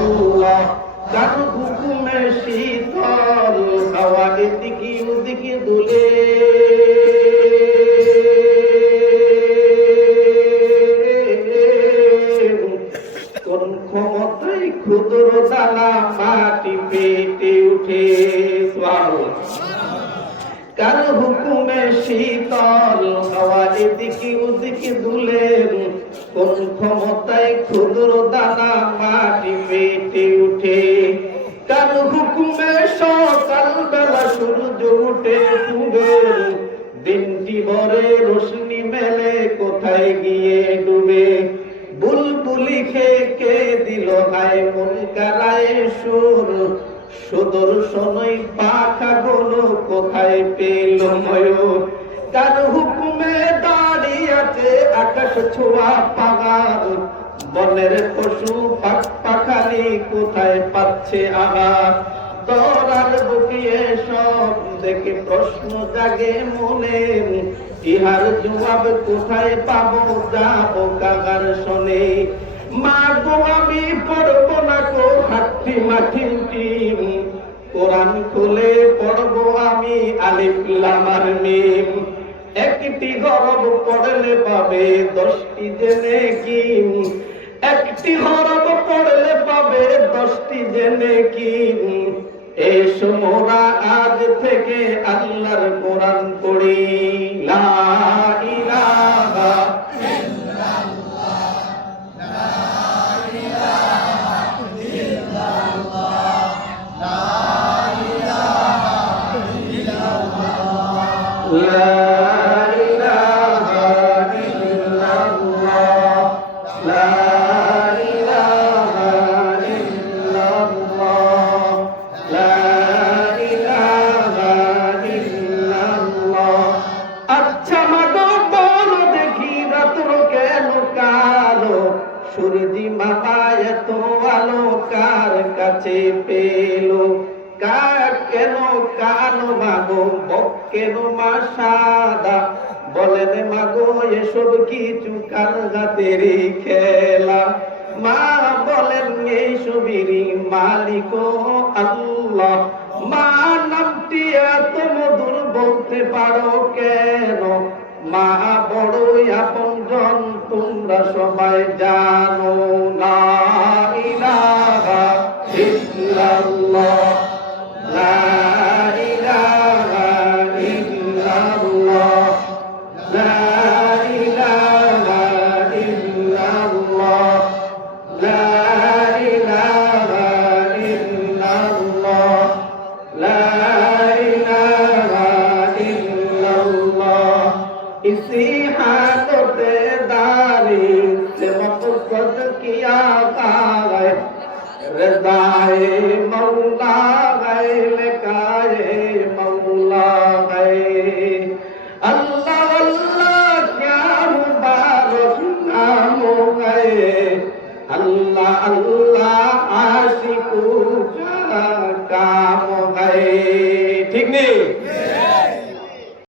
আল্লাহ কার হুকুমে শীতল হাওয়া এদিকে ওদিকে দুলে কোন ক্ষমতায় ক্ষুদ্র দানা মাটি পেটে উঠে কার হুকুমে শীতল হাওয়া এদিকে ওদিকে দুলে কোন ক্ষমতায় ক্ষুদ্র দানা মাটি পেটে উঠে কার হুকুমে সকাল বেলা সূর্য উঠে পূবের দিনটি ভরে রোশনি মেলে কোথায় গিয়ে ডুবে বুলবুলি কে দিল হায় মন কারায় সুর সুদর্শনই পাখা গুলো কোথায় পেল ময়ূর কার হুকুমে দাঁড়িয়ে আছে আকাশ ছোঁয়া পাহাড় বনের পশু পাখালি কোথায় পাচ্ছে আঘাত দরার বুকিয়ে সব দেখে প্রশ্ন জাগে মনে ইহার জবাব কোথায় পাবো যাবো কাগার শোনে মা গো আমি পড়বো না গো হাট্টি মাঠিমটি কোরআন খুলে পড়বো আমি আলিফ লাম আর মিম একটি হরফ পড়লে পাবে 10টি জেনে কি একটি হরফ পড়লে পাবে 10টি জেনে কি এসো মোরা আজ থেকে আল্লাহর কোরআন পড়ি লা ইলাহা ইল্লাল্লাহ লা ইলাহা ইল্লাল্লাহ লা ইলাহা ইল্লাল্লাহ লা ইলাহা ইল্লাল্লাহ লা সূর্যি মামা এত আলো কার কাছে পেল কার কেন কানো মাগো বক কেন মা সাদা বলেন মাগো এসব কিছু কার হাতেরই খেলা মা বলেন এইসবেরই মালিক আল্লাহ মা নামটি এত মধুর বলতে পারো কেন মা বড়ই আপনজন তোমরা সবাই জানো লা ইলাহা ইল্লাল্লাহ লা ইলাহা ইল্লাল্লাহ লা ইলাহা ইল্লাল্লাহ লা ইলাহা ইল্লাল্লাহ লা ইলাহা ইল্লাল্লাহ इसी हालत दारी से मकसद किया गए रज़ाए मौला गए लिकाए मौला गए अल्लाह अल्लाह क्या मुबारक नाम गए अल्लाह अल्लाह